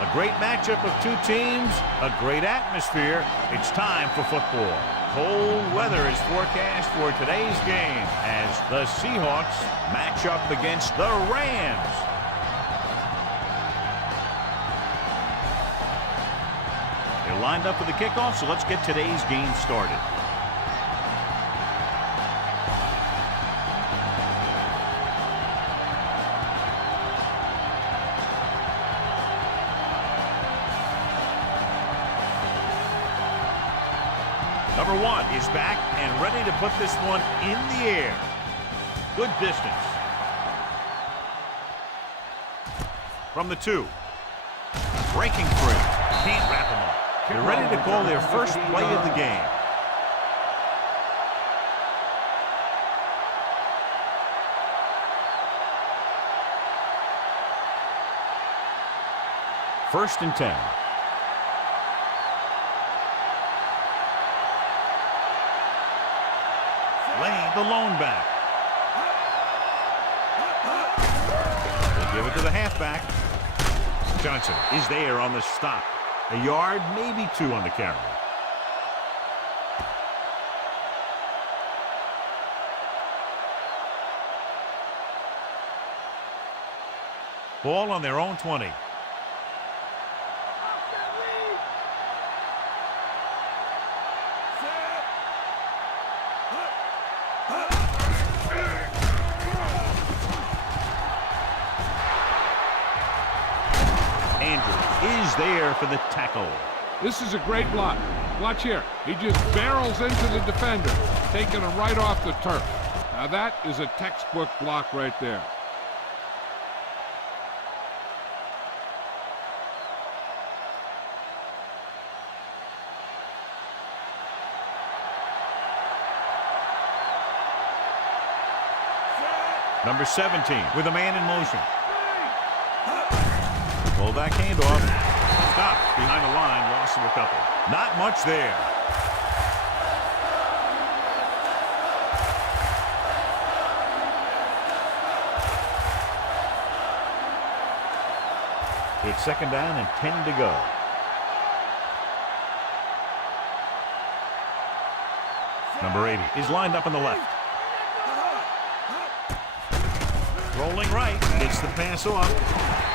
A great matchup of two teams, a great atmosphere. It's time for football. Cold weather is forecast for today's game as the Seahawks match up against the Rams. They're lined up for the kickoff, so let's get today's game started. Number one is back and ready to put this one in the air. Good distance. From the 2. Breaking free. Can't wrap him up. They're ready to call their first play of the game. First and 10. Lane, the lone back. They give it to the halfback. Johnson is there on the stop. A yard, maybe 2 on the carry. Ball on their own 20. Is there for the tackle. This is a great block. Watch here. He just barrels into the defender, taking him right off the turf. Now that is a textbook block right there. Number 17 with a man in motion. Fullback handoff. Stopped behind the line, loss of a couple. Not much there. It's second down and 10 to go. Number 80 is lined up on the left. Rolling right. Gets the pass off.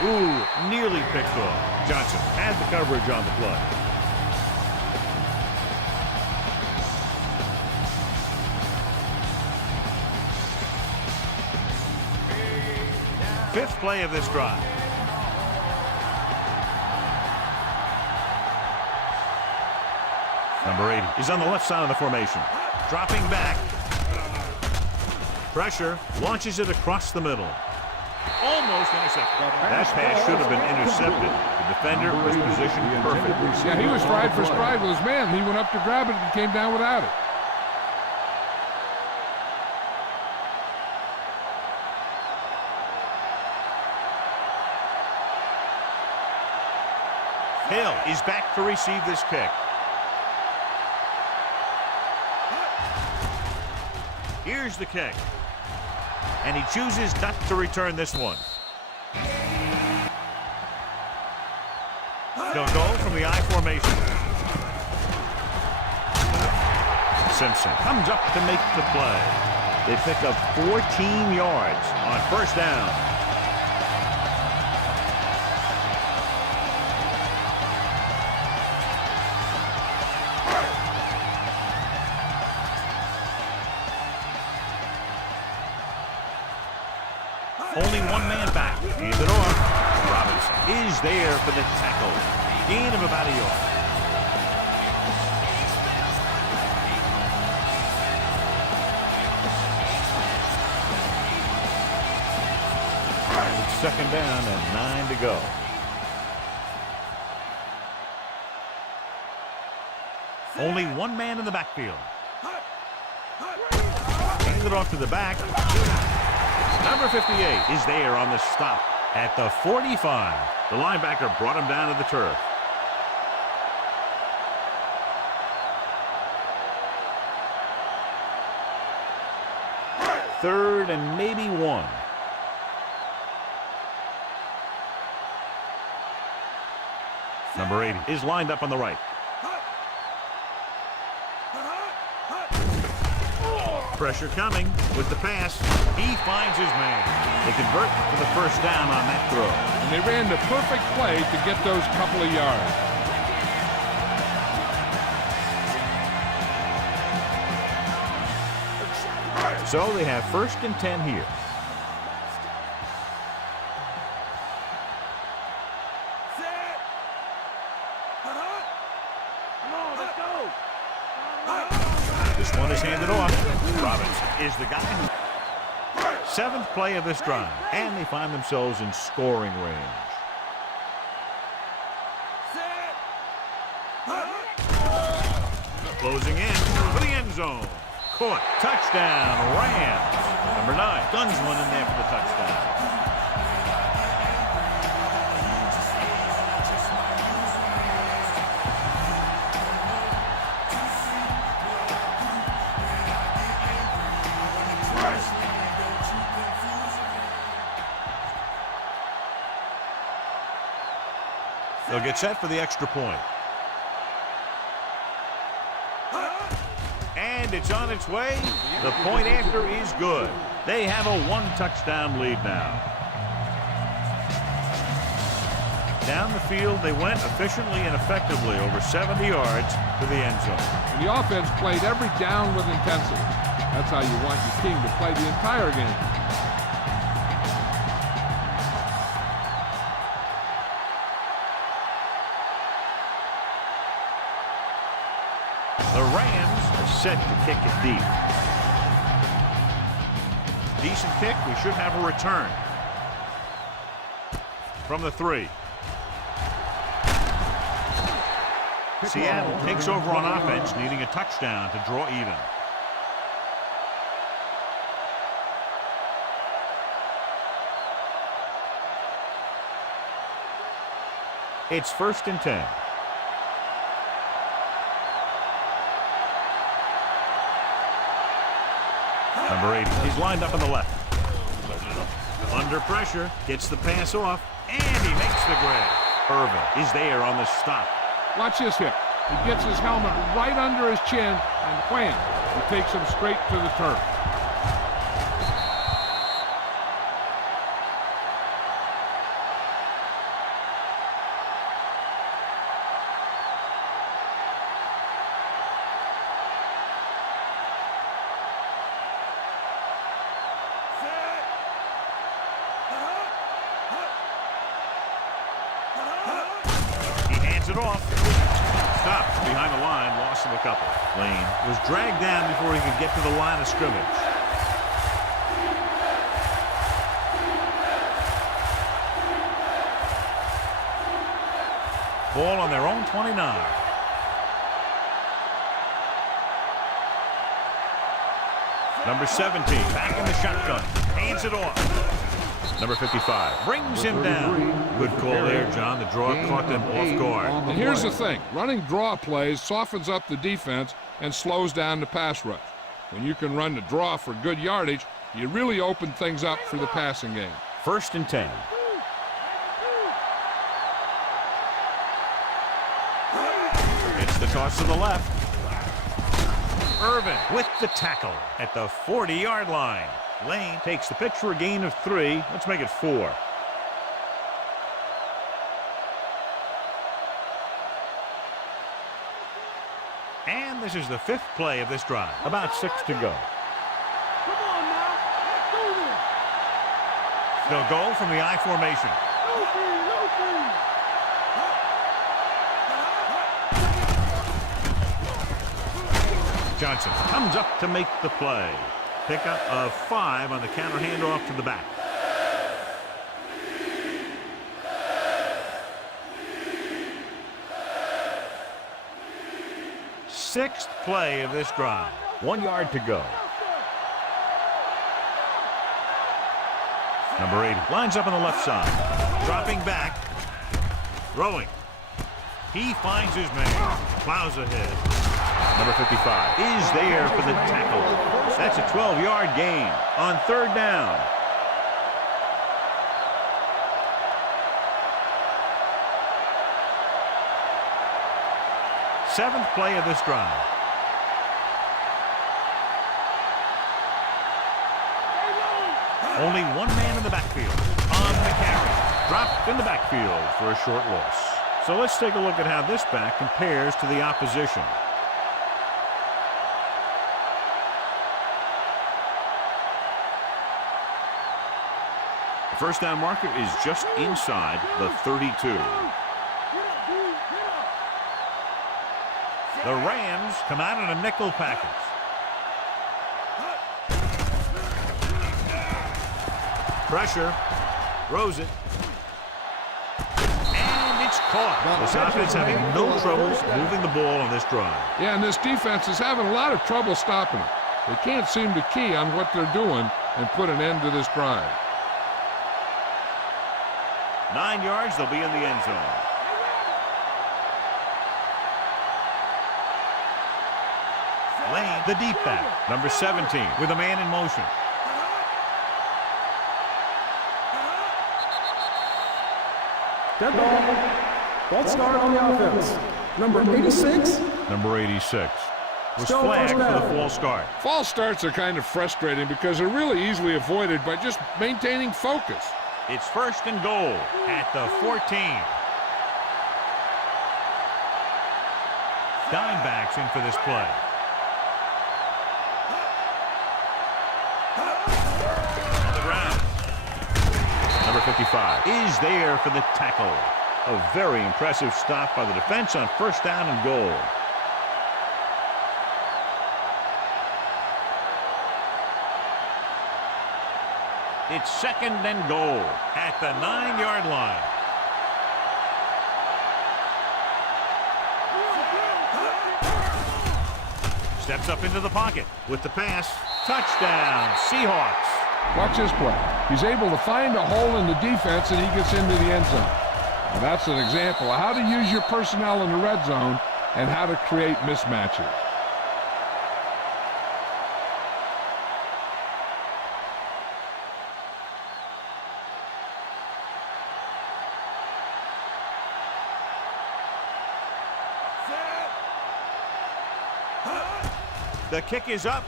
Ooh, nearly picked off. Johnson had the coverage on the play. Fifth play of this drive. Number 80 is on the left side of the formation. Dropping back. Pressure. Launches it across the middle. Almost intercepted. That pass should have been intercepted. The defender was positioned perfect. Yeah, he was stride for stride with his man. He went up to grab it and came down without it. Hill is back to receive this kick. Here's the kick. And he chooses not to return this one. They'll go from the I formation. Simpson comes up to make the play. They pick up 14 yards on first down. Only one man back. Hands it off. Robinson is there for the tackle. Gain of about a yard. It's second down and 9 to go. Only one man in the backfield. Hand it off to the back. Number 58 is there on the stop at the 45. The linebacker brought him down to the turf. Third and maybe 1. Number 80 is lined up on the right. Pressure coming with the pass. He finds his man. They convert for the first down on that throw. And they ran the perfect play to get those couple of yards. So they have 1st and 10 here. This one is handed off. Robbins is the guy. 7th play of this drive, and they find themselves in scoring range. Closing in for the end zone. Caught. Touchdown, Rams. Number 9 guns one in there for the touchdown. They'll get set for the extra point. And it's on its way. The point after is good. They have a 1-touchdown lead now. Down the field, they went efficiently and effectively over 70 yards to the end zone. And the offense played every down with intensity. That's how you want your team to play the entire game. The Rams are set to kick it deep. Decent kick. We should have a return. From the 3. Seattle takes over on offense, needing a touchdown to draw even. It's 1st and 10. Number 80. He's lined up on the left. Under pressure. Gets the pass off. And he makes the grab. Irvin is there on the stop. Watch this hit. He gets his helmet right under his chin, and wham! He takes him straight to the turf. It off. Stopped behind the line, loss of a couple. Lane was dragged down before he could get to the line of scrimmage. Ball on their own 29. Number 17 back in the shotgun. Hands it off. Number 55 brings him down. Good call there, John. The draw caught them off guard. And here's the thing. Running draw plays softens up the defense and slows down the pass rush. When you can run the draw for good yardage, you really open things up for the passing game. 1st and 10. It's the toss to the left. Irvin with the tackle at the 40-yard line. Lane takes the pitch for a gain of 3. Let's make it 4. And this is the 5th play of this drive. About 6 to go. Come on now. Let's do this. They'll go from the I formation. Johnson comes up to make the play. Pickup of 5 on the counter handoff to the back. Sixth play of this drive. 1 yard to go. Number 80 lines up on the left side. Dropping back. Throwing. He finds his man. Plows ahead. Number 55 is there for the tackle. That's a 12-yard gain on 3rd down. Seventh play of this drive. Only one man in the backfield on the carry. Dropped in the backfield for a short loss. So let's take a look at how this back compares to the opposition. The first down marker is just inside the 32. The Rams come out in a nickel package. Pressure. Throws it. And it's caught. This offense having no troubles moving the ball on this drive. Yeah, and this defense is having a lot of trouble stopping it. They can't seem to key on what they're doing and put an end to this drive. 9 yards, they'll be in the end zone. Lane, the deep back, number 17, with a man in motion. Dead ball. False start on the offense. Number 86. Number 86 was Still flagged first for the down. false start. False starts are kind of frustrating because they're really easily avoided by just maintaining focus. It's first and goal at the 14. Dimebacks in for this play. On the ground. Number 55 is there for the tackle. A very impressive stop by the defense on first down and goal. It's second and goal at the 9-yard line. Steps up into the pocket with the pass. Touchdown, Seahawks. Watch this play. He's able to find a hole in the defense and he gets into the end zone. Now that's an example of how to use your personnel in the red zone and how to create mismatches. The kick is up.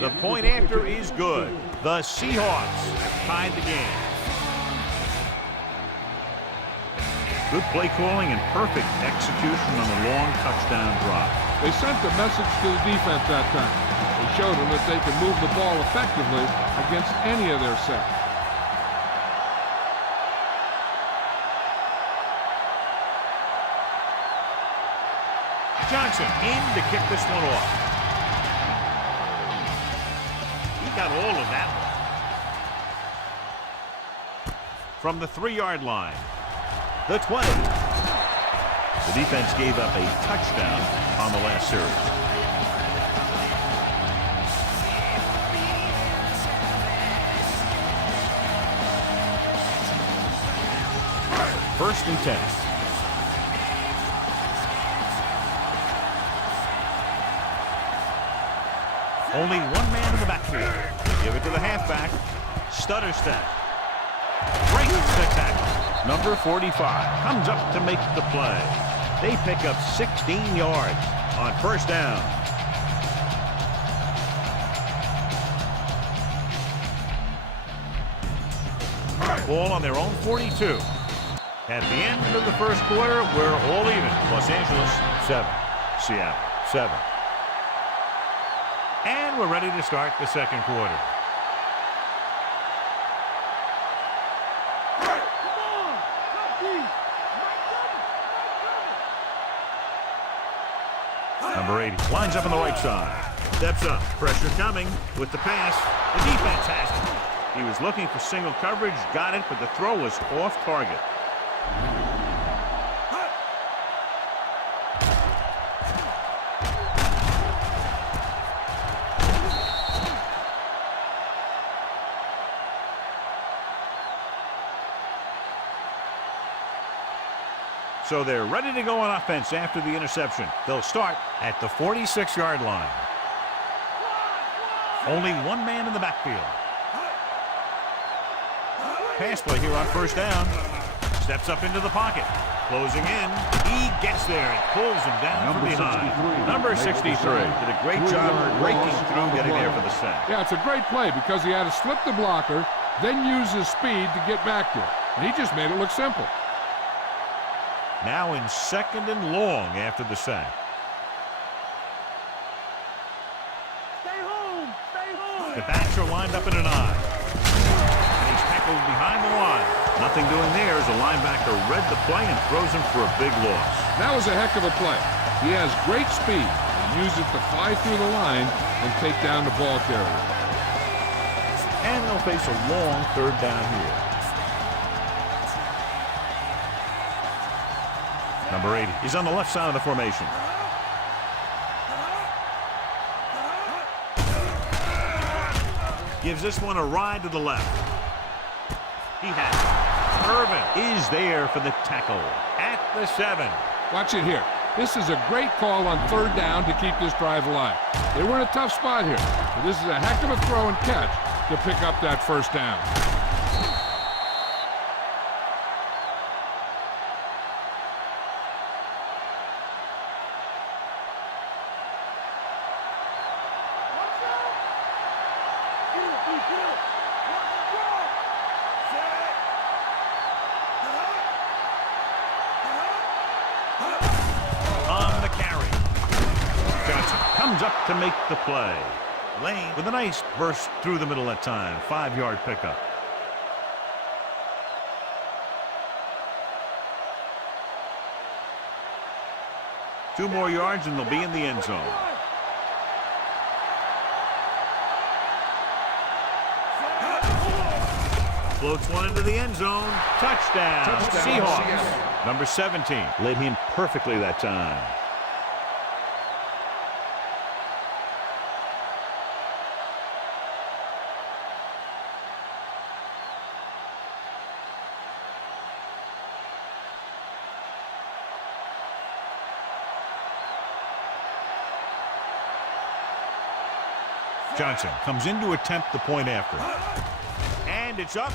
The point after is good. The Seahawks tied the game. Good play calling and perfect execution on the long touchdown drive. They sent the message to the defense that time. They showed them that they could move the ball effectively against any of their sets. Johnson in to kick this one off. He got all of that one. From the 3-yard line, the 20. The defense gave up a touchdown on the last series. First and 10. Only one man in the backfield. Give it to the halfback. Stutter step. Breaks the tackle. Number 45 comes up to make the play. They pick up 16 yards on first down. Ball on their own 42. At the end of the first quarter, we're all even. Los Angeles 7, Seattle 7. And we're ready to start the second quarter. Number 80 lines up on the right side. Steps up. Pressure coming with the pass. The defense has it. He was looking for single coverage. Got it, but the throw was off target. So they're ready to go on offense after the interception. They'll start at the 46-yard line. Only one man in the backfield. Pass play here on first down. Steps up into the pocket. Closing in. He gets there and pulls him down from behind. Number 63 did a great job breaking through, getting there for the sack. Yeah, it's a great play because he had to slip the blocker, then use his speed to get back there. And he just made it look simple. Now in 2nd and long after the sack. Stay home. Stay home. The backs are lined up in an I. And he's tackled behind the line. Nothing doing there as the linebacker read the play and throws him for a big loss. That was a heck of a play. He has great speed and used it to fly through the line and take down the ball carrier. And they'll face a long 3rd down here. Number 80 is on the left side of the formation. Gives this one a ride to the left. He has it. Irvin is there for the tackle at the 7. Watch it here. This is a great call on 3rd down to keep this drive alive. They were in a tough spot here, but this is a heck of a throw and catch to pick up that 1st down. On the carry. Johnson comes up to make the play. Lane with a nice burst through the middle that time. 5-yard pickup. Two more yards and they'll be in the end zone. Floats one into the end zone. Touchdown. Seahawks. Number 17 led him perfectly that time. Johnson comes in to attempt the point after. And it's up.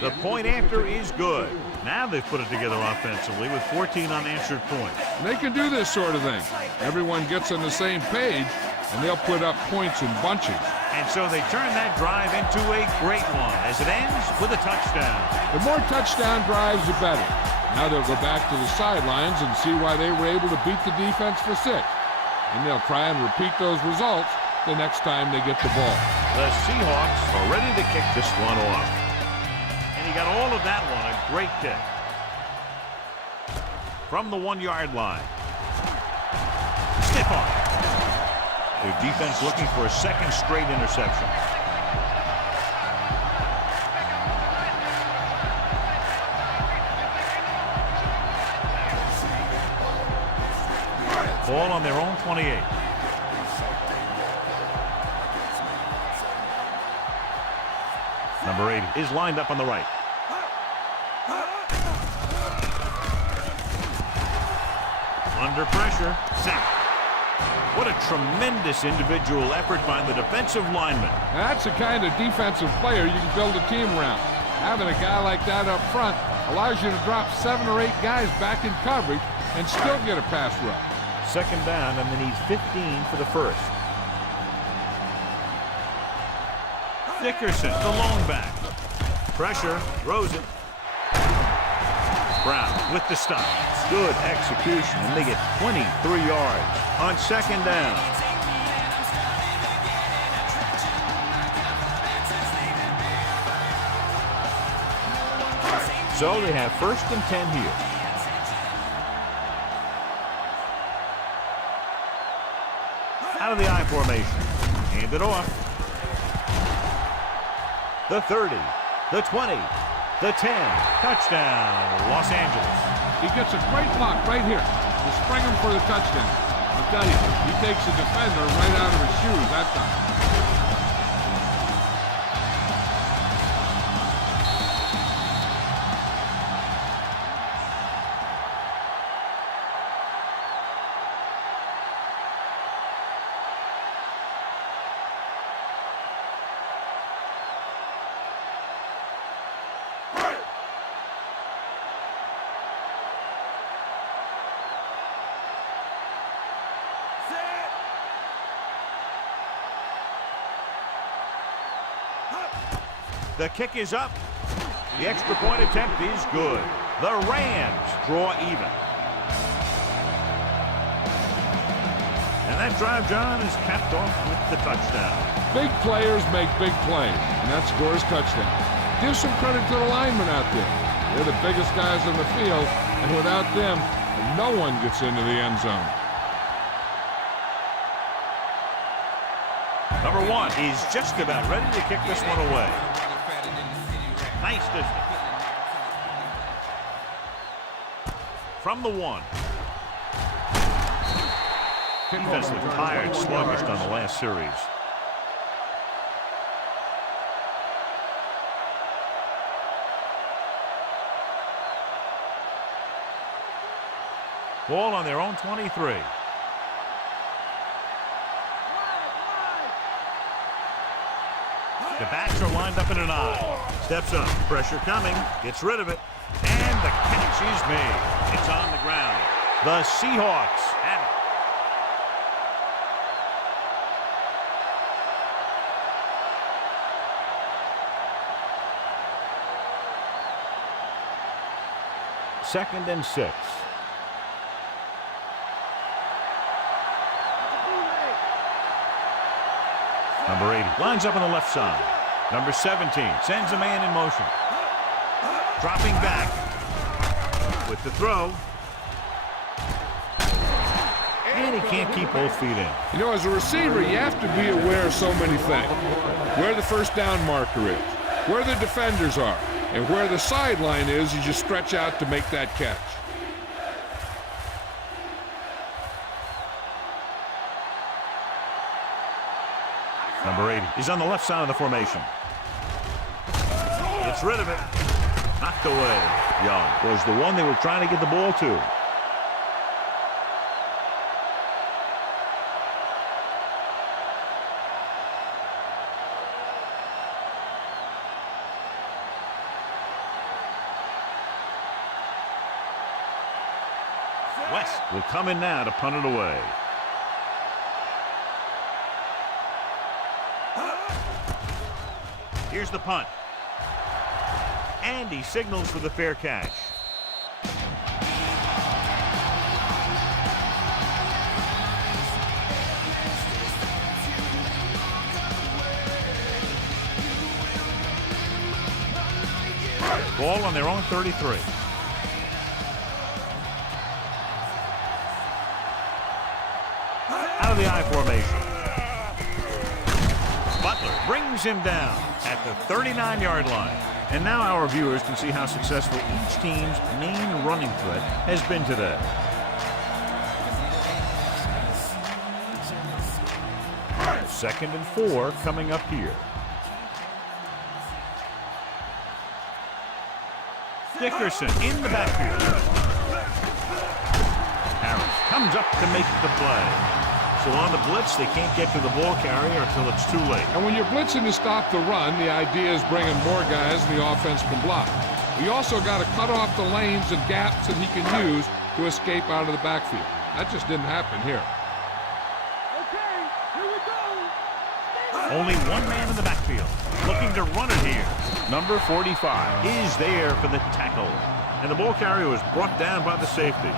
The point after is good. Now they've put it together offensively with 14 unanswered points. And they can do this sort of thing. Everyone gets on the same page, and they'll put up points in bunches. And so they turn that drive into a great one as it ends with a touchdown. The more touchdown drives, the better. Now they'll go back to the sidelines and see why they were able to beat the defense for 6. And they'll try and repeat those results the next time they get the ball. The Seahawks are ready to kick this one off. And he got all of that one, a great kick. From the 1-yard line. Stiff arm. Their defense looking for a 2nd straight interception. Ball on their own 28. Number 80 is lined up on the right. Under pressure, sack. What a tremendous individual effort by the defensive lineman. That's the kind of defensive player you can build a team around. Having a guy like that up front allows you to drop 7 or 8 guys back in coverage and still get a pass rush. 2nd down, and they need 15 for the 1st. Dickerson, the lone back. Pressure, throws it. Brown with the stop. Good execution, and they get 23 yards on 2nd down. So they have 1st and 10 here. Out of the I formation. Hand it off. The 30, the 20, the 10. Touchdown, Los Angeles. He gets a great block right here to spring him for the touchdown. I'll tell you, he takes the defender right out of his shoes that time. The kick is up. The extra point attempt is good. The Rams draw even. And that drive, John, is capped off with the touchdown. Big players make big plays, and that scores touchdown. Give some credit to the linemen out there. They're the biggest guys on the field, and without them, no one gets into the end zone. Number 1 is just about ready to kick this one away. Nice distance. From the 1. Defense looked tired, sluggish on the last series. Ball on their own 23. The backs are lined up in an eye. Steps up. Pressure coming. Gets rid of it. And the catch is made. It's on the ground. The Seahawks have it. Second and 6. Number 80 lines up on the left side. Number 17 sends a man in motion. Dropping back with the throw. And he can't keep both feet in. You know, as a receiver, you have to be aware of so many things. Where the first down marker is, where the defenders are, and where the sideline is as you stretch out to make that catch. Number 80 is on the left side of the formation. Gets rid of it. Knocked away. Young was the one they were trying to get the ball to. West will come in now to punt it away. Here's the punt. And he signals for the fair catch. Ball on their own 33. Out of the I formation. Butler brings him down at the 39-yard line. And now our viewers can see how successful each team's main running threat has been today. Second and 4 coming up here. Dickerson in the backfield. Harris comes up to make the play. So on the blitz, they can't get to the ball carrier until it's too late. And when you're blitzing to stop the run, the idea is bringing more guys and the offense can block. You also got to cut off the lanes and gaps that he can use to escape out of the backfield. That just didn't happen here. Okay, here we go. Only one man in the backfield, looking to run it here. Number 45 is there for the tackle. And the ball carrier was brought down by the safety.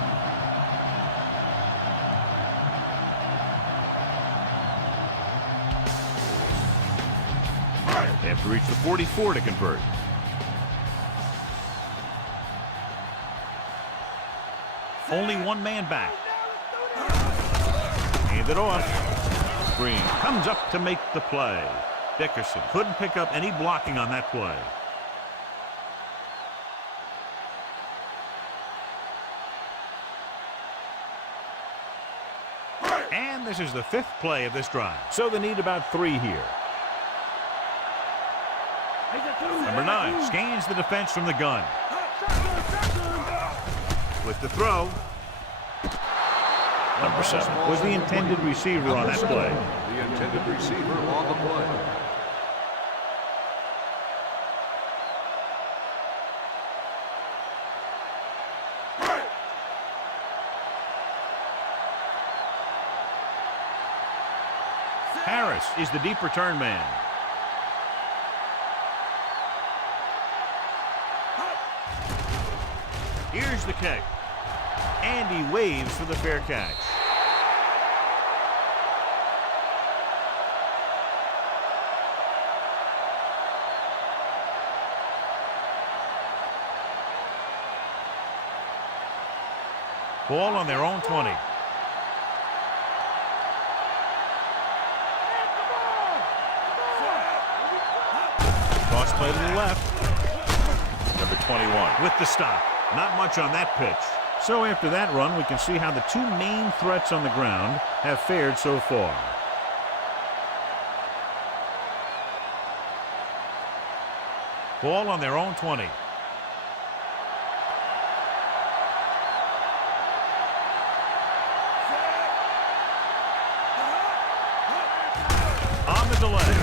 They have to reach the 44 to convert. Only one man back. Hand it off. Green comes up to make the play. Dickerson couldn't pick up any blocking on that play. And this is the 5th play of this drive. So they need about 3 here. Number 9 scans the defense from the gun. With the throw. Number 7 was the intended receiver on that play. The intended receiver on the play. Harris is the deep return man. Here's the kick. And he waves for the fair catch. Ball on their own 20. Toss play to the left. Number 21 with the stop. Not much on that pitch. So after that run, we can see how the two main threats on the ground have fared so far. Ball on their own 20. On the delay.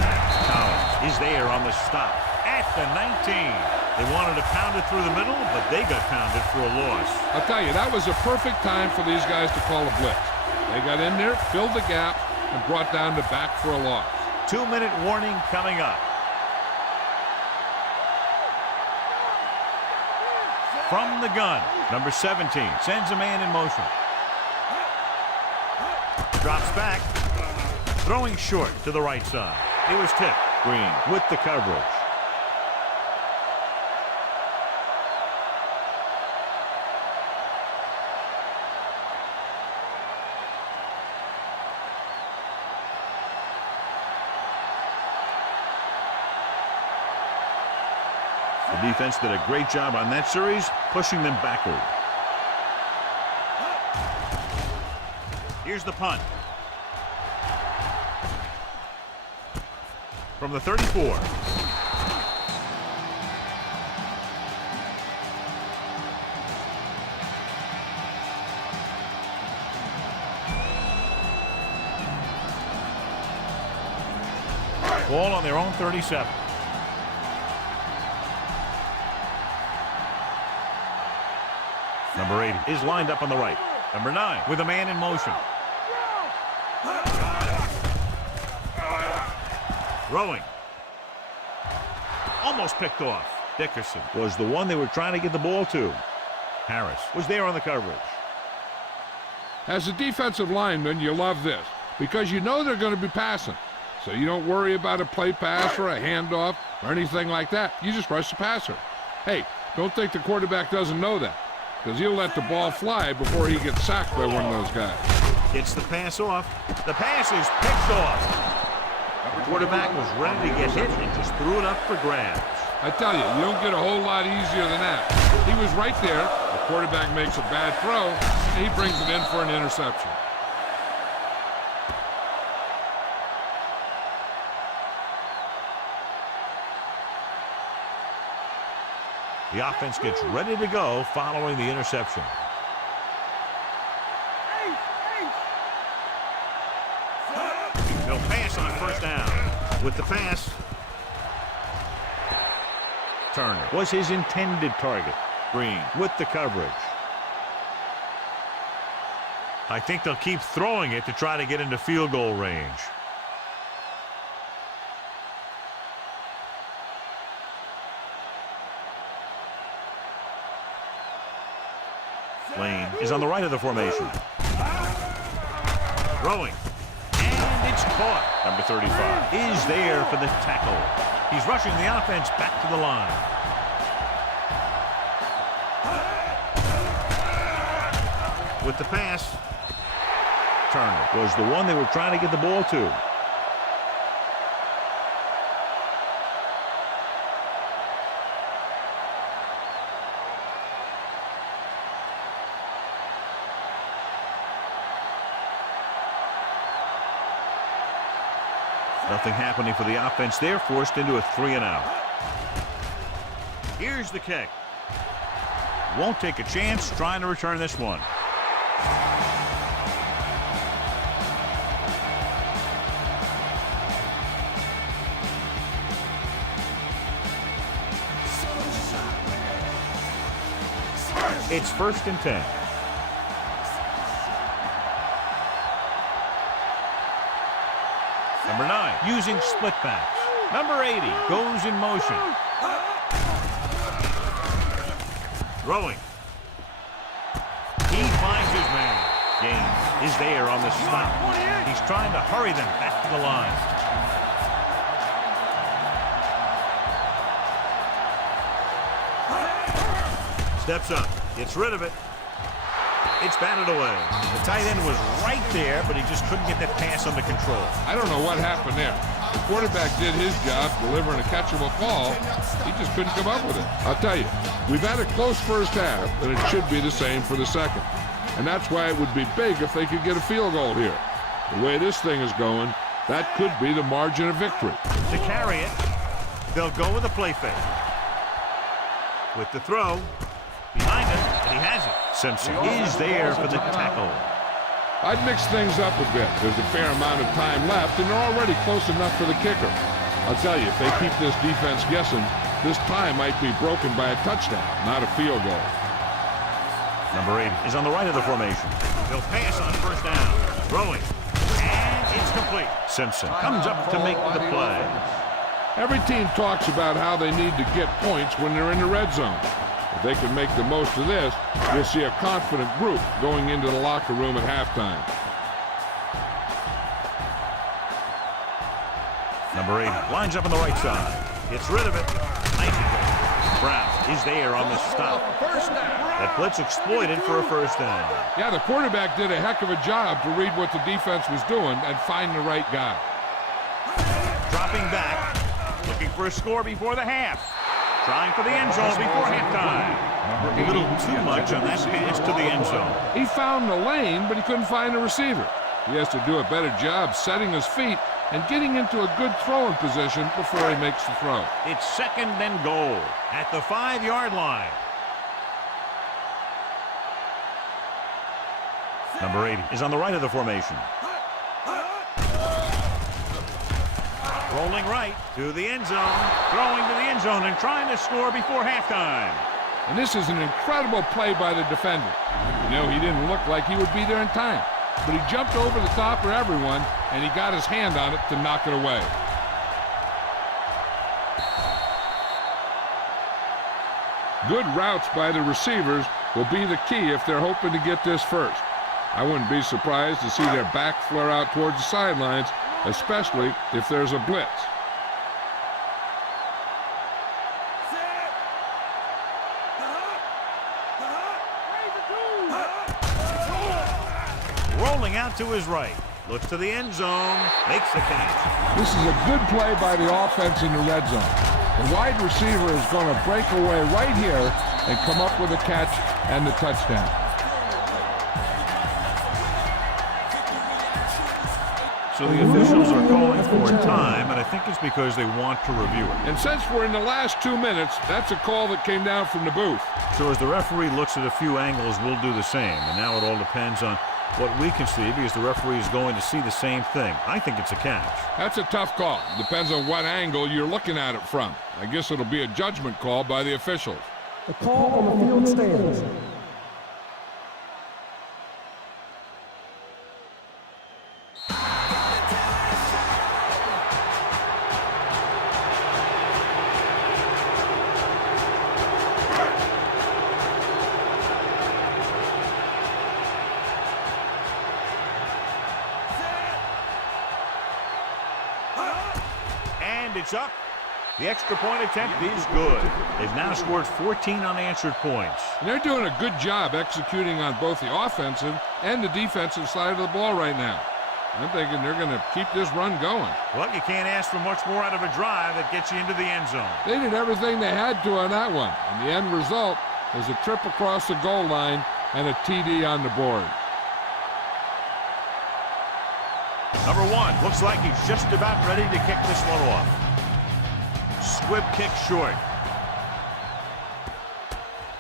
Collins is there on the stop at the 19. They wanted to pound it through the middle, but they got pounded for a loss. I'll tell you, that was a perfect time for these guys to call a blitz. They got in there, filled the gap, and brought down the back for a loss. 2-minute warning coming up. From the gun, number 17 sends a man in motion. Drops back. Throwing short to the right side. It was tipped. Green with the coverage. The defense did a great job on that series, pushing them backward. Here's the punt. From the 34. Ball on their own 37. Number 80 is lined up on the right. Number 9 with a man in motion. Throwing. Almost picked off. Dickerson was the one they were trying to get the ball to. Harris was there on the coverage. As a defensive lineman, you love this because you know they're going to be passing. So you don't worry about a play pass or a handoff or anything like that. You just rush the passer. Hey, don't think the quarterback doesn't know that because he'll let the ball fly before he gets sacked by one of those guys. Gets the pass off. The pass is picked off. The quarterback was ready to get hit and just threw it up for grabs. I tell you, you don't get a whole lot easier than that. He was right there. The quarterback makes a bad throw, and he brings it in for an interception. The offense gets ready to go following the interception. They'll pass on first down. With the pass, Turner was his intended target. Green with the coverage. I think they'll keep throwing it to try to get into field goal range. Lane is on the right of the formation. Throwing. And it's caught. Number 35 is there for the tackle. He's rushing the offense back to the line. With the pass, Turner was the one they were trying to get the ball to. Nothing happening for the offense there, forced into a 3-and-out. Here's the kick. Won't take a chance trying to return this one. It's 1st and 10. Number 9 using split backs. Number 80 goes in motion. Throwing. is there on the stop. He's trying to hurry them back to the line. Steps up, gets rid of it. It's batted away. The tight end was right there, but he just couldn't get that pass under control. I don't know what happened there. The quarterback did his job delivering a catchable ball. He just couldn't come up with it. I'll tell you, we've had a close first half, and it should be the same for the second. And that's why it would be big if they could get a field goal here. The way this thing is going, that could be the margin of victory. To carry it, they'll go with a play fake. With the throw, behind him, and he has it. Simpson is there for the tackle. I'd mix things up a bit. There's a fair amount of time left, and they're already close enough for the kicker. I'll tell you, if they keep this defense guessing, this tie might be broken by a touchdown, not a field goal. Number 8 is on the right of the formation. He'll pass on first down. Throwing. And it's complete. Simpson comes up to make the play. Every team talks about how they need to get points when they're in the red zone. If they can make the most of this, you'll see a confident group going into the locker room at halftime. Number 8 lines up on the right side. Gets rid of it. Nice. Brown is there on the stop. That blitz exploited for a first down. Yeah, the quarterback did a heck of a job to read what the defense was doing and find the right guy. Dropping back. Looking for a score before the half. Trying for the end zone before halftime. A little too much on that pass to the end zone. He found the lane, but he couldn't find a receiver. He has to do a better job setting his feet and getting into a good throwing position before he makes the throw. It's second and goal at the 5-yard line. Number 8 is on the right of the formation. Rolling right to the end zone, throwing to the end zone and trying to score before halftime. And this is an incredible play by the defender. You know, he didn't look like he would be there in time, but he jumped over the top of everyone, and he got his hand on it to knock it away. Good routes by the receivers will be the key if they're hoping to get this first. I wouldn't be surprised to see their back flare out towards the sidelines, especially if there's a blitz. Rolling out to his right. Looks to the end zone. Makes the catch. This is a good play by the offense in the red zone. The wide receiver is going to break away right here and come up with a catch and the touchdown. So the officials are calling for time, and I think it's because they want to review it. And since we're in the last 2 minutes, that's a call that came down from the booth. So as the referee looks at a few angles, we'll do the same. And now it all depends on what we can see, because the referee is going to see the same thing. I think it's a catch. That's a tough call. Depends on what angle you're looking at it from. I guess it'll be a judgment call by the officials. A call on the field stands. It's up. The extra point attempt is good. They've now scored 14 unanswered points. And they're doing a good job executing on both the offensive and the defensive side of the ball right now. I'm thinking they're going to keep this run going. Well, you can't ask for much more out of a drive that gets you into the end zone. They did everything they had to on that one. And the end result is a trip across the goal line and a TD on the board. Number 1 looks like he's just about ready to kick this one off. Squib kick short.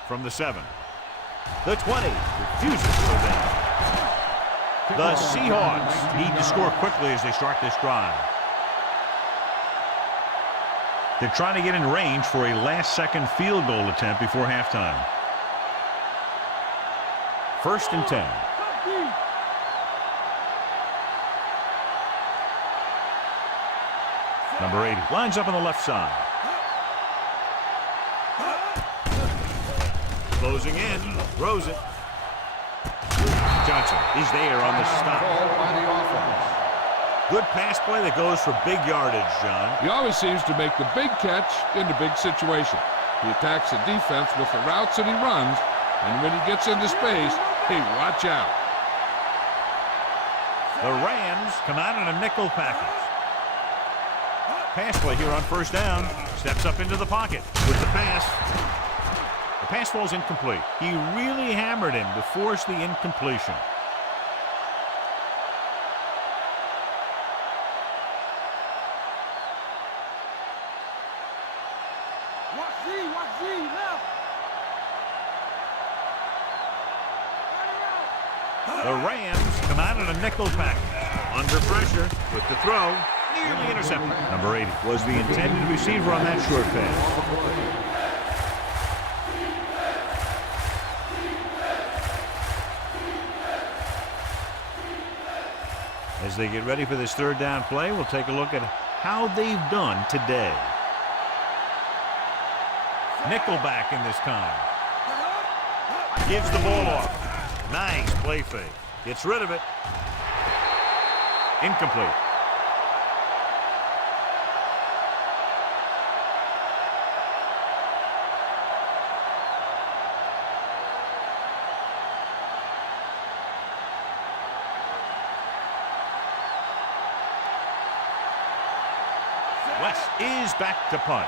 From the 7. The 20 refuses to go down. The Seahawks need to score quickly as they start this drive. They're trying to get in range for a last-second field goal attempt before halftime. 1st and 10. Number 80 lines up on the left side. Closing in, throws it. Johnson is there on the stop. Called by the offense. Good pass play that goes for big yardage, John. He always seems to make the big catch in the big situation. He attacks the defense with the routes that he runs, and when he gets into space, hey, watch out. The Rams come out in a nickel package. Pass play here on first down. Steps up into the pocket with the pass. The pass falls incomplete. He really hammered him to force the incompletion. Watch Z, left. The Rams come out in a nickel package. Under pressure with the throw. Nearly intercepted. Number 80 was the intended receiver on that short pass. As they get ready for this third down play, we'll take a look at how they've done today. Nickelback in this time. Gives the ball off. Nice play fake. Gets rid of it. Incomplete. West is back to punt.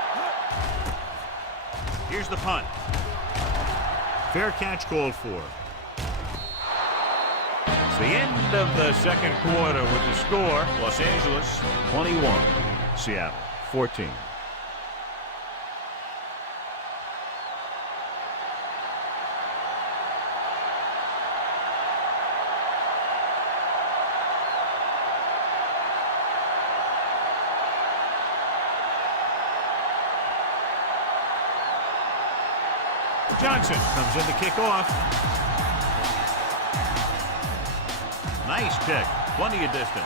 Here's the punt. Fair catch called for. It's the end of the second quarter with the score. Los Angeles 21, Seattle 14. Johnson comes in to kick off. Nice kick. Plenty of distance.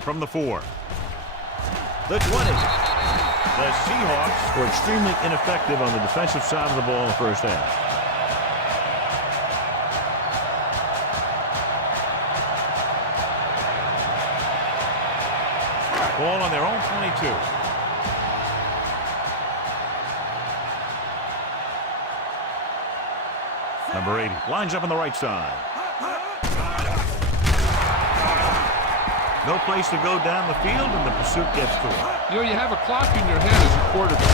From the 4. The 20. The Seahawks were extremely ineffective on the defensive side of the ball in the first half. Ball on their own 22. Number 80 lines up on the right side. No place to go down the field, and the pursuit gets through. You know, you have a clock in your head as a quarterback.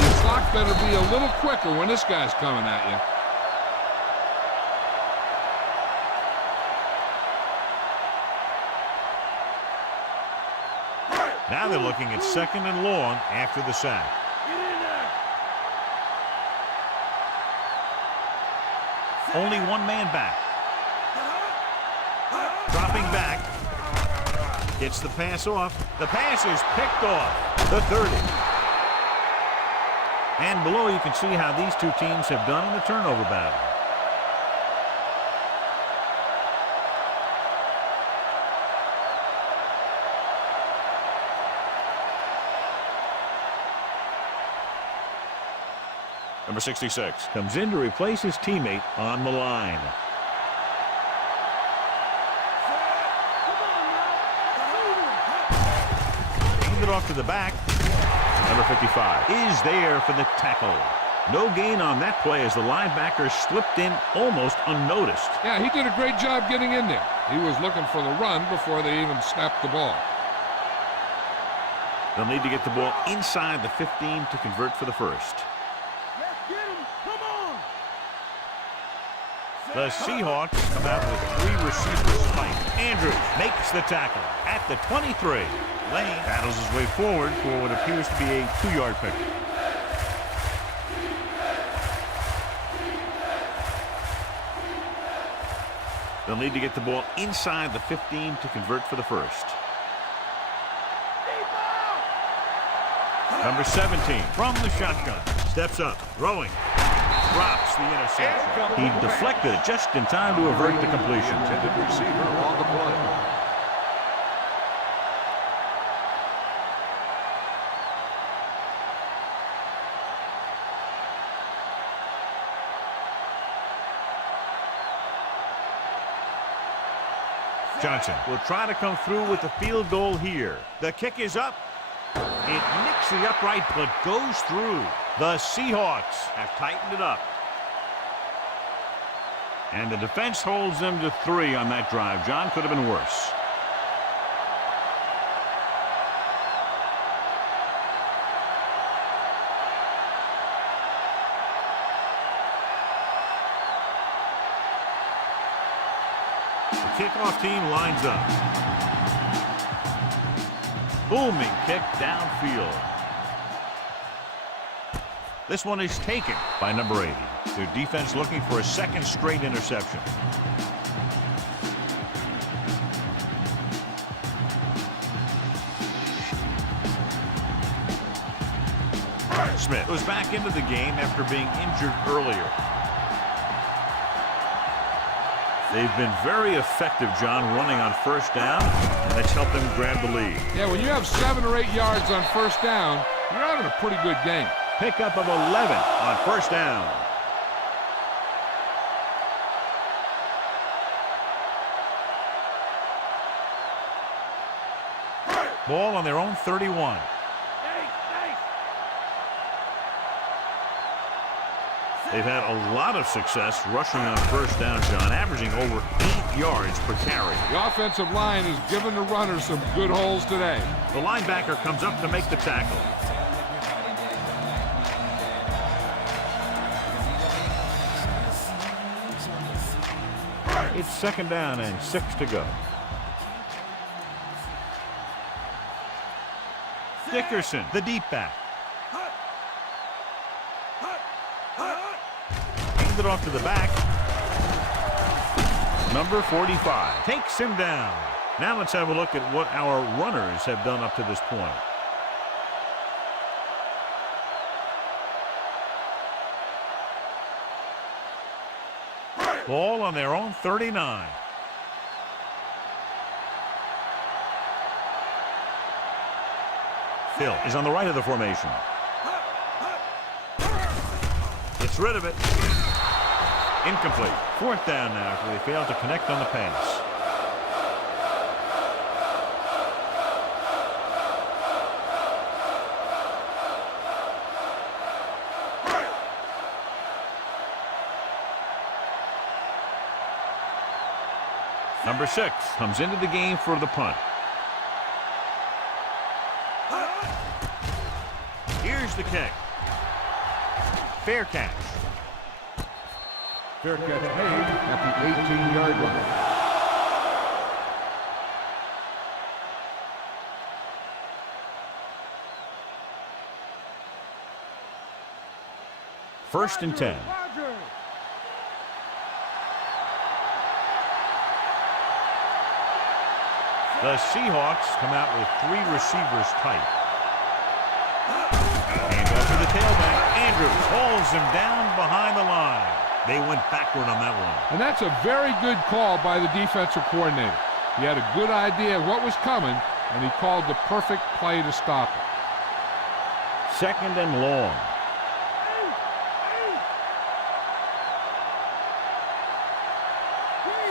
Your clock better be a little quicker when this guy's coming at you. Now they're looking at second and long after the sack. Only one man back. Dropping back. Gets the pass off. The pass is picked off. The 30. And below you can see how these two teams have done in the turnover battle. Number 66 comes in to replace his teammate on the line. Hand it off to the back. Number 55 is there for the tackle. No gain on that play as the linebacker slipped in almost unnoticed. Yeah, he did a great job getting in there. He was looking for the run before they even snapped the ball. They'll need to get the ball inside the 15 to convert for the first. The Seahawks come out with 3 receivers fight. Andrews makes the tackle at the 23. Lane battles his way forward for what appears to be a 2-yard pick. They'll need to get the ball inside the 15 to convert for the first. Number 17 from the shotgun. Steps up, throwing. Drops the interception. He deflected it just in time to avert the completion. Intended receiver on the play. Johnson will try to come through with the field goal here. The kick is up. It nicks the upright but goes through. The Seahawks have tightened it up. And the defense holds them to 3 on that drive. John, could have been worse. The kickoff team lines up. Booming kick downfield. This one is taken by number 80. Their defense looking for a second straight interception. Smith was back into the game after being injured earlier. They've been very effective, John, running on first down, and that's helped them grab the lead. Yeah, when you have 7 or 8 yards on first down, you're having a pretty good game. Pickup of 11 on first down. Ball on their own 31. They've had a lot of success rushing on first down, John, averaging over 8 yards per carry. The offensive line has given the runners some good holes today. The linebacker comes up to make the tackle. It's 2nd down and 6 to go. Dickerson, the deep back. Hand it off to the back. Number 45 takes him down. Now let's have a look at what our runners have done up to this point. Ball on their own 39. Hill is on the right of the formation. Gets rid of it. Incomplete. 4th down now after they failed to connect on the pass. Number 6 comes into the game for the punt. Here's the kick. Fair catch. Fair catch made at the 18-yard line. First and 10. The Seahawks come out with 3 receivers tight. And go for the tailback. Andrews holds him down behind the line. They went backward on that one. And that's a very good call by the defensive coordinator. He had a good idea of what was coming, and he called the perfect play to stop it. 2nd and long.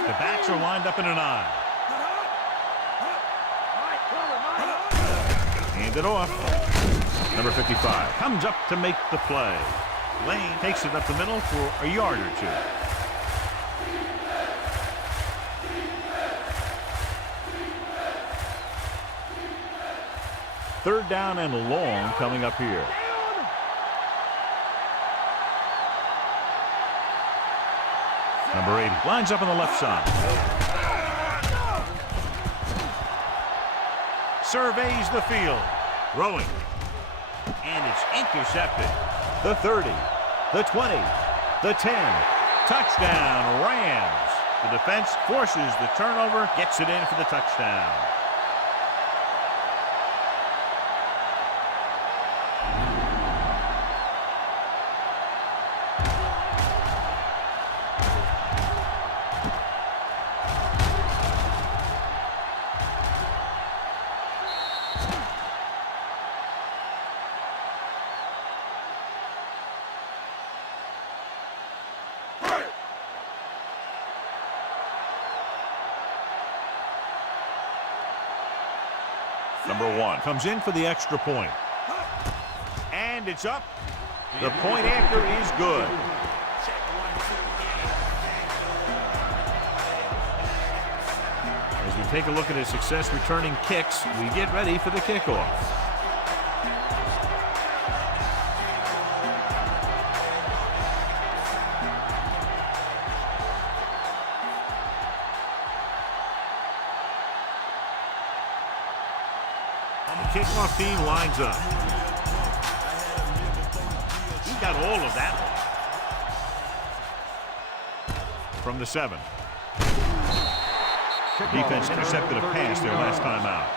The backs are lined up in an eye. Hand it off. Number 55 comes up to make the play. Lane takes it up the middle for a yard or 2. Third down and long coming up here. Number 80 lines up on the left side. Surveys the field. Throwing. And it's intercepted. The 30. The 20. The 10. Touchdown, Rams. The defense forces the turnover, gets it in for the touchdown. Number 1 comes in for the extra point. And it's up. The point after is good. As we take a look at his success returning kicks, we get ready for the kickoff. Kickoff team lines up. He got all of that one. From the 7. Defense intercepted a pass there last time out.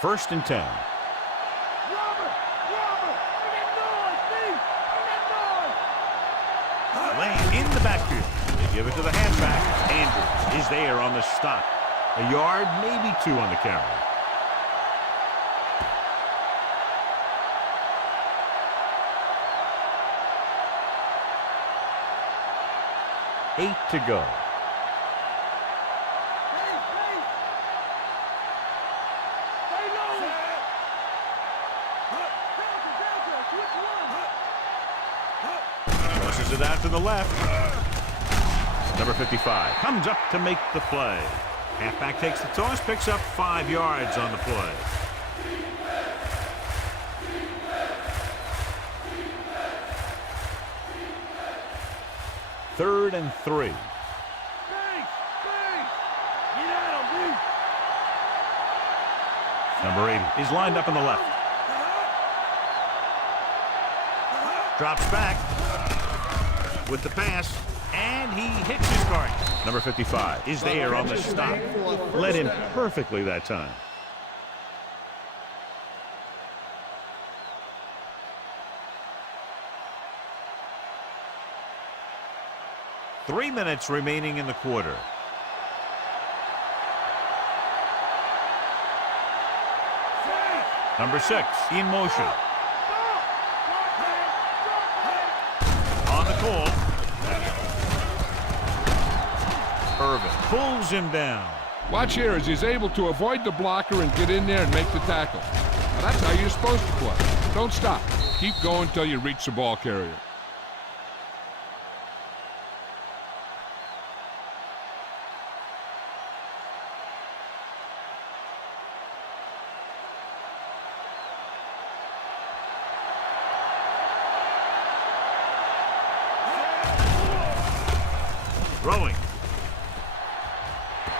First and 10. Lane in the backfield. They give it to the halfback. Andrews is there on the stop. A yard, maybe 2 on the carry. Eight to go. Tosses it out to the left. Number 55 comes up to make the play. Halfback takes the toss, picks up 5 yards on the play. Third and 3. Number 80 is lined up on the left. Drops back with the pass, and he hits his target. Number 55 is there on the stop. Led him perfectly that time. Three minutes remaining in the quarter. Number 6 in motion. On the call. Irvin pulls him down. Watch here as he's able to avoid the blocker and get in there and make the tackle. Now that's how you're supposed to play. Don't stop. Keep going until you reach the ball carrier. Throwing.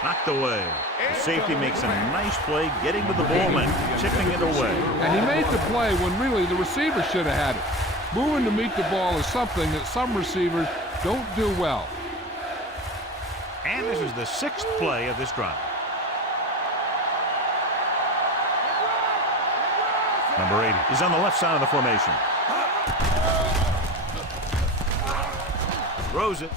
Knocked away. The safety makes a nice play getting to the ball and chipping it away. And he made the play when really the receiver should have had it. Moving to meet the ball is something that some receivers don't do well. And this is the 6th play of this drive. Number 80 is on the left side of the formation. Throws it.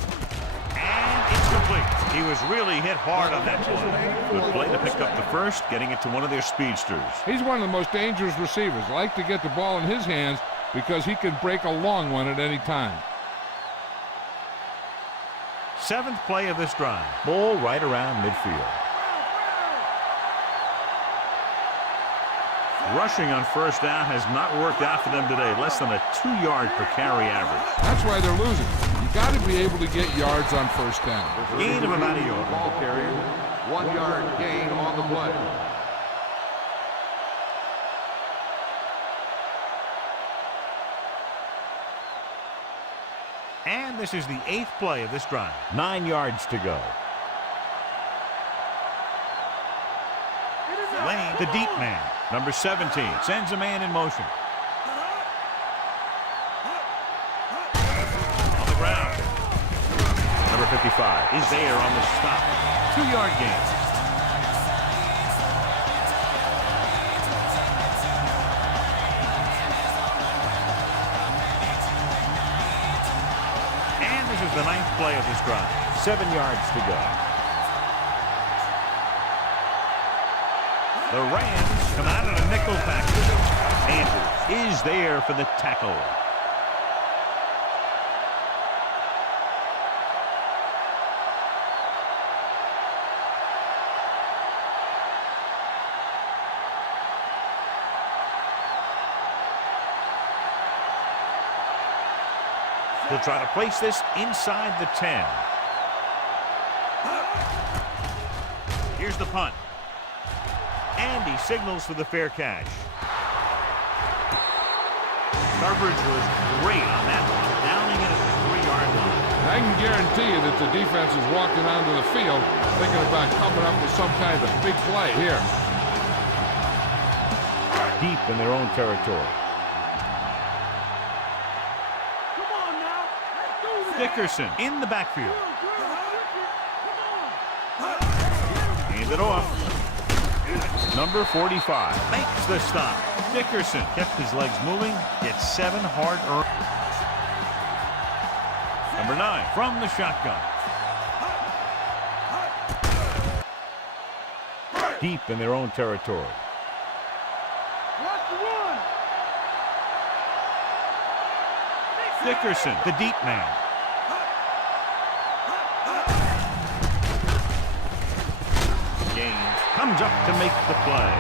It's complete. He was really hit hard on that play. Good play to pick up the first, getting it to one of their speedsters. He's one of the most dangerous receivers. Like to get the ball in his hands because he can break a long one at any time. 7th play of this drive. Ball right around midfield. Rushing on first down has not worked out for them today. Less than a 2-yard per carry average. That's why they're losing. You got to be able to get yards on first down. Gain of about a yard. Ball carrier, 1-yard gain on the play. And this is the 8th play of this drive. 9 yards to go. Lane, the deep man. Number 17 sends a man in motion. On the ground. Number 55 is there on the stop. 2-yard gain. And this is the 9th play of this drive. 7 yards to go. The Rams come out in a nickel package. Andrews is there for the tackle. He'll try to place this inside the 10. Here's the punt. And he signals for the fair catch. Coverage was great on that one, downing it at the 3-yard line. I can guarantee you that the defense is walking onto the field thinking about coming up with some kind of big play here. Deep in their own territory. Come on now. Let's do this. Dickerson in the backfield. Hand it off. Number 45 makes the stop. Dickerson kept his legs moving, gets 7 hard-earned. Number 9 from the shotgun. Deep in their own territory. Watch the run. Dickerson, the deep man. Gaines comes up to make the play.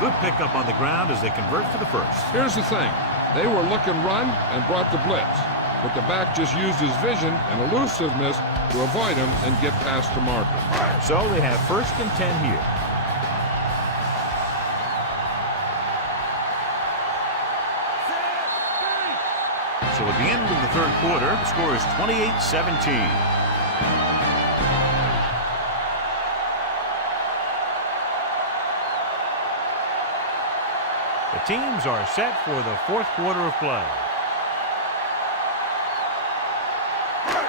Good pickup on the ground as they convert for the first. Here's the thing. They were looking run and brought the blitz. But the back just used his vision and elusiveness to avoid him and get past the marker. So they have 1st and 10 here. So at the end of the 3rd quarter, the score is 28-17. The teams are set for the 4th quarter of play.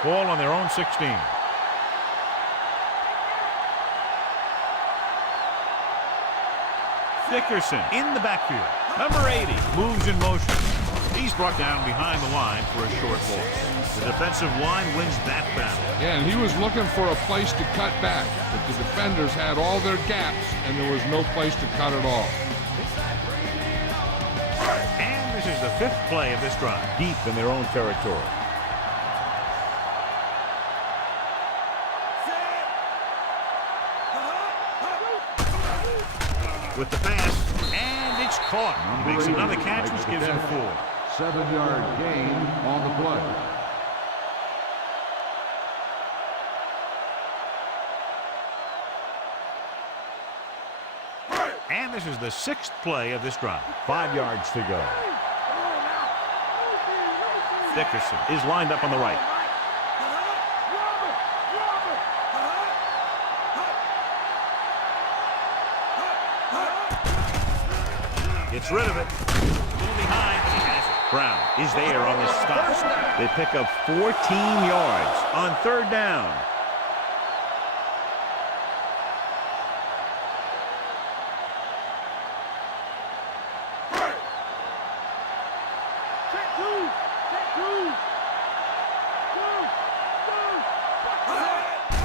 Ball on their own 16. Dickerson in the backfield. Number 80 moves in motion. He's brought down behind the line for a short loss. The defensive line wins that battle. Yeah, and he was looking for a place to cut back. But the defenders had all their gaps, and there was no place to cut at all. And this is the 5th play of this drive. Deep in their own territory. With the pass, and it's caught. Makes another catch, which gives him 4. 7-yard gain on the play. And this is the 6th play of this drive. 5 yards to go. Dickerson is lined up on the right. Gets rid of it. A little behind, but he has it. Brown is there on this stop. They pick up 14 yards on 3rd down.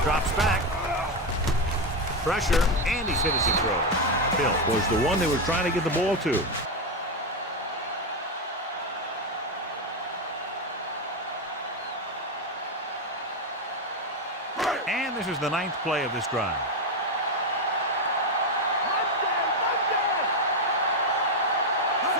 Drops back. Pressure, and he's hit as he throws. Hill was the one they were trying to get the ball to. And this is the 9th play of this drive.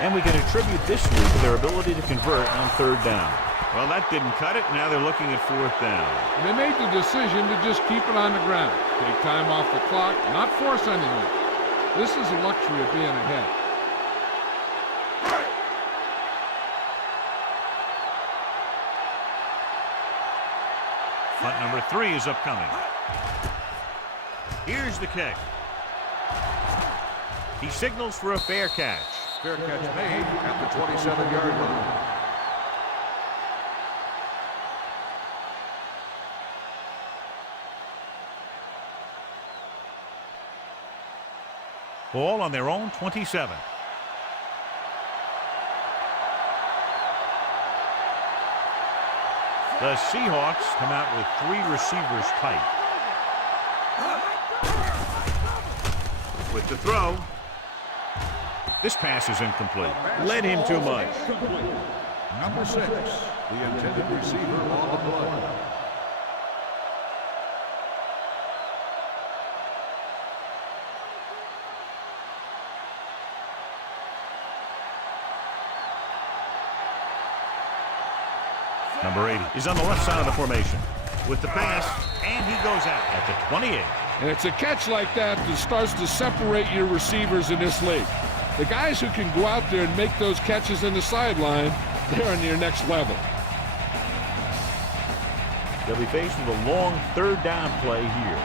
And we can attribute this lead to their ability to convert on 3rd down. Well, that didn't cut it. Now they're looking at 4th down. They made the decision to just keep it on the ground. Take time off the clock, not force anything. This is the luxury of being ahead. Punt number 3 is upcoming. Here's the kick. He signals for a fair catch. Fair catch made at the 27-yard line. Ball on their own 27. The Seahawks come out with 3 receivers tight. With the throw. This pass is incomplete. Led him too much. Number 6, the intended receiver on the play. Number Number 80 is on the left side of the formation with the pass, and he goes out at the 28. And it's a catch like that that starts to separate your receivers in this league. The guys who can go out there and make those catches in the sideline, they're on your next level. They'll be faced with a long third down play here.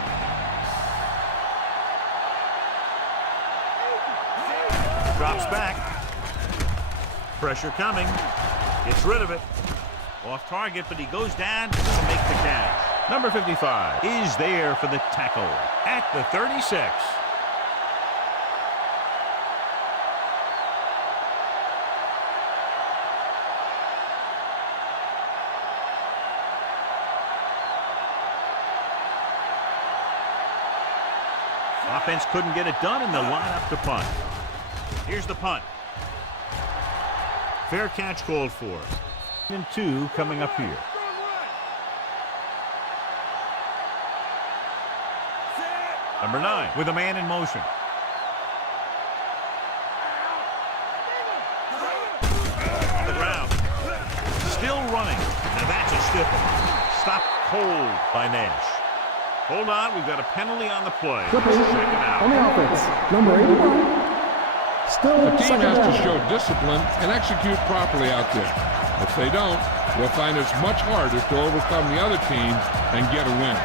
Drops back. Pressure coming. Gets rid of it. Off target, but he goes down to make the catch. Number 55 is there for the tackle at the 36. Offense couldn't get it done, and they'll line up to punt. Here's the punt. Fair catch called for. And 2 coming up here. Number 9 with a man in motion. On the ground. Still running. Now that's a stiff one. Stopped cold by Nash. Hold on, we've got a penalty on the play. Check it out. On the offense, number 81. Still The team second has down. to show discipline and execute properly out there. If they don't, they'll find it's much harder to overcome the other team and get a win.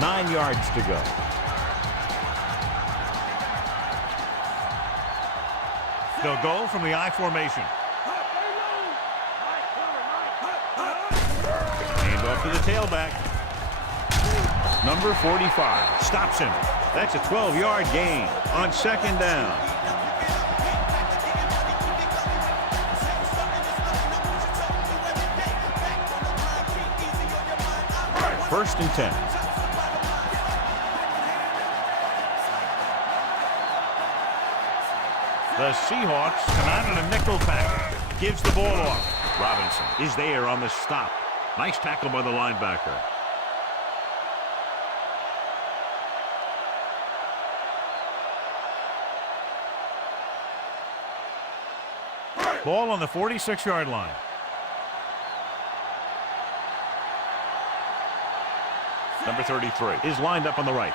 9 yards to go. They'll go from the I formation. Hand off to the tailback. Number 45 stops him. That's a 12-yard gain on second down. First and 10. The Seahawks come out in a nickel package. Gives the ball off. Robinson is there on the stop. Nice tackle by the linebacker. Ball on the 46-yard line. Number 33 is lined up on the right.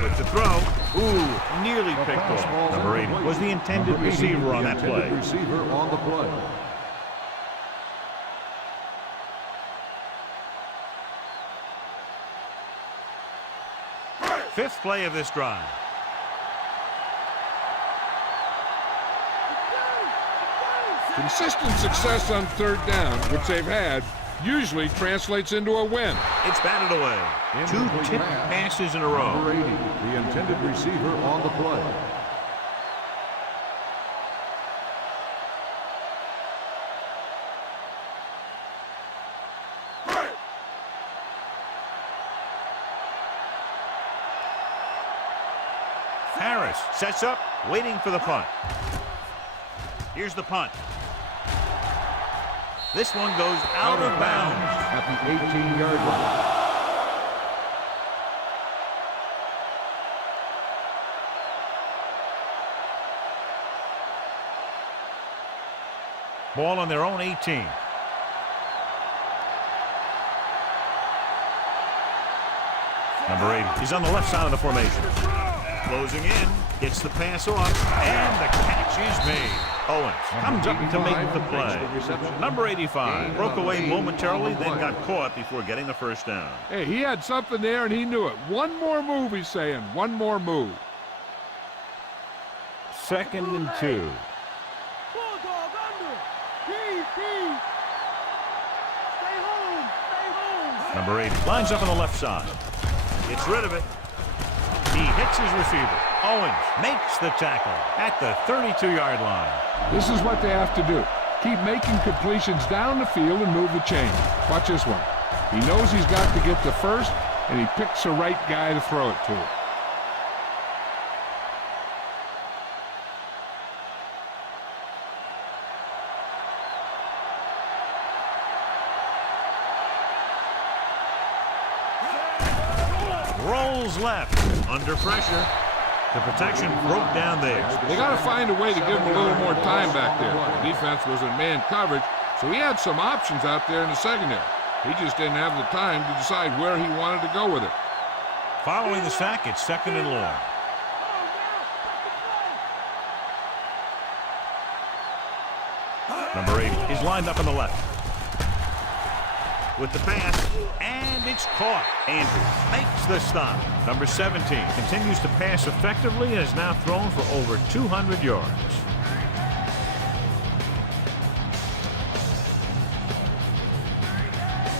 With the throw. Ooh, nearly picked off. Number 80 was the intended receiver on that play. Receiver on the play. Fifth play of this drive. Consistent success on third down, which they've had, usually translates into a win. It's batted away. 2 tipped passes in a row. Number 80, the intended receiver on the play. Harris sets up, waiting for the punt. Here's the punt. This one goes out of bounds at the 18-yard line. Ball on their own 18. Number 8 is on the left side of the formation. Closing in, gets the pass off, and the catch is made. Owens comes up to make the play. Number 85 broke away momentarily, then got caught before getting the first down. Hey, he had something there, and he knew it. One more move, he's saying. One more move. Second and 2. Bulldog under. Stay home. Number 80 lines up on the left side. Gets rid of it. He hits his receiver. Owens makes the tackle at the 32-yard line. This is what they have to do. Keep making completions down the field and move the chain. Watch this one. He knows he's got to get the first, and he picks the right guy to throw it to. Rolls left. Under pressure. The protection broke down there. They got to find a way to give him a little more time back there. The defense was in man coverage, so he had some options out there in the secondary. He just didn't have the time to decide where he wanted to go with it. Following the sack, it's 2nd and long. Number 80 is lined up on the left. With the pass, and it's caught. Andrews makes the stop. Number 17 continues to pass effectively and has now thrown for over 200 yards.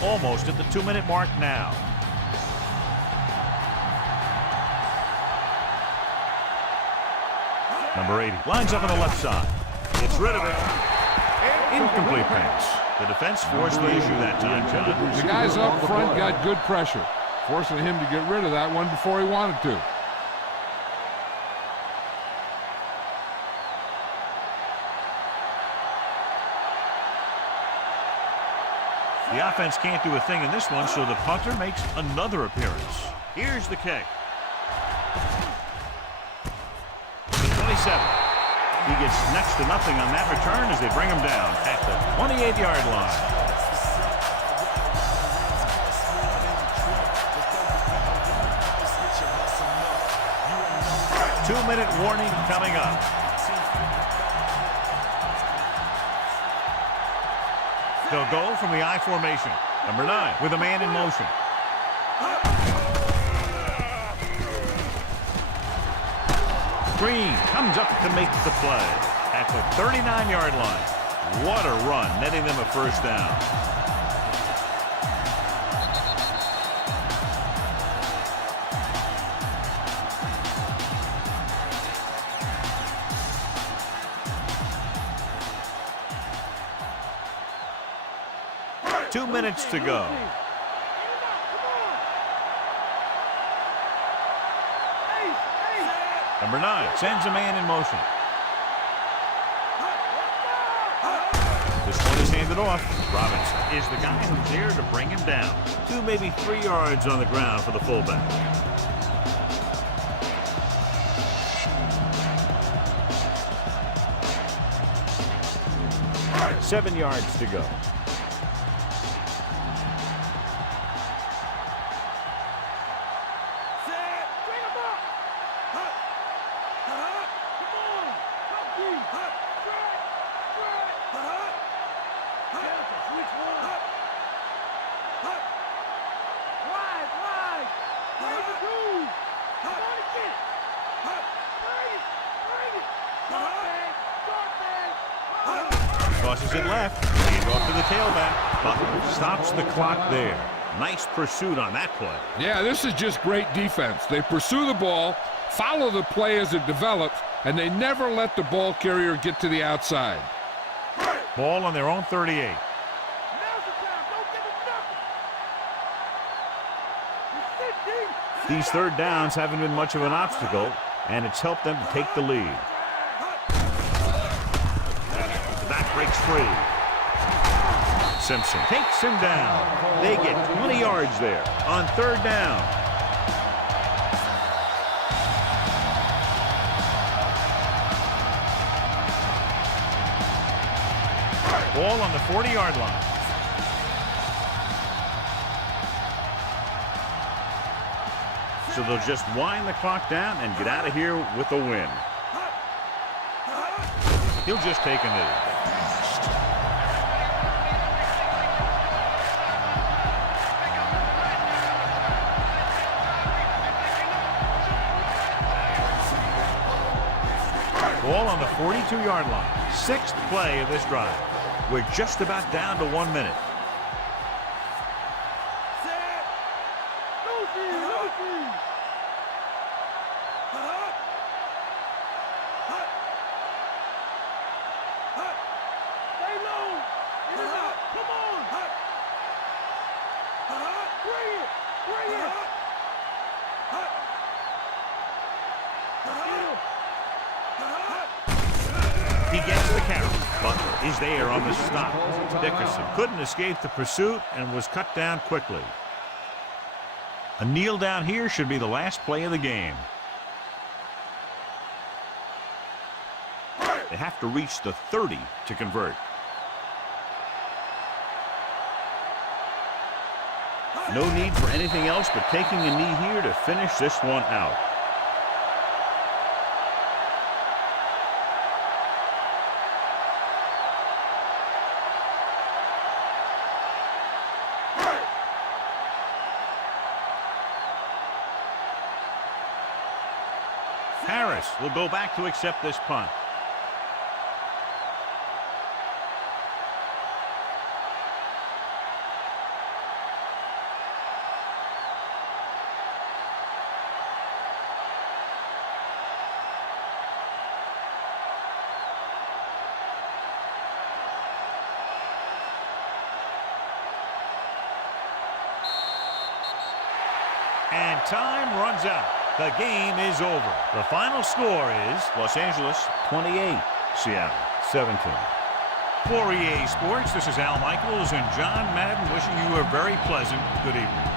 Almost at the 2-minute mark now. Number 80 lines up on the left side. Gets rid of it. Incomplete pass. The defense forced the issue that time, John. The guys up front got good pressure, forcing him to get rid of that one before he wanted to. The offense can't do a thing in this one, so the punter makes another appearance. Here's the kick. The 27. He gets next to nothing on that return as they bring him down at the 28-yard line. Two-minute warning coming up. They'll go from the I formation. Number 9 with a man in motion. Green comes up to make the play at the 39-yard line. What a run, netting them a first down. Two minutes to go. Number 9 sends a man in motion. This one is handed off. Robinson is the guy who's there to bring him down. 2, maybe 3 yards on the ground for the fullback. All right, 7 yards to go. Tosses it left. Hand off to the tailback. Butler stops the clock there. Nice pursuit on that play. Yeah, this is just great defense. They pursue the ball, follow the play as it develops, and they never let the ball carrier get to the outside. Ball on their own 38. These third downs haven't been much of an obstacle, and it's helped them to take the lead. That breaks free. Simpson takes him down. They get 20 yards there on third down. Ball on the 40-yard line. So they'll just wind the clock down and get out of here with a win. He'll just take a knee. Ball on the 42-yard line. 6th play of this drive. We're just about down to 1 minute. He gets the carry. Butler is there on the stop. Dickerson couldn't escape the pursuit and was cut down quickly. A kneel down here should be the last play of the game. They have to reach the 30 to convert. No need for anything else but taking a knee here to finish this one out. Harris will go back to accept this punt. And time runs out. The game is over. The final score is Los Angeles 28, Seattle 17. For EA Sports, this is Al Michaels and John Madden wishing you a very pleasant good evening.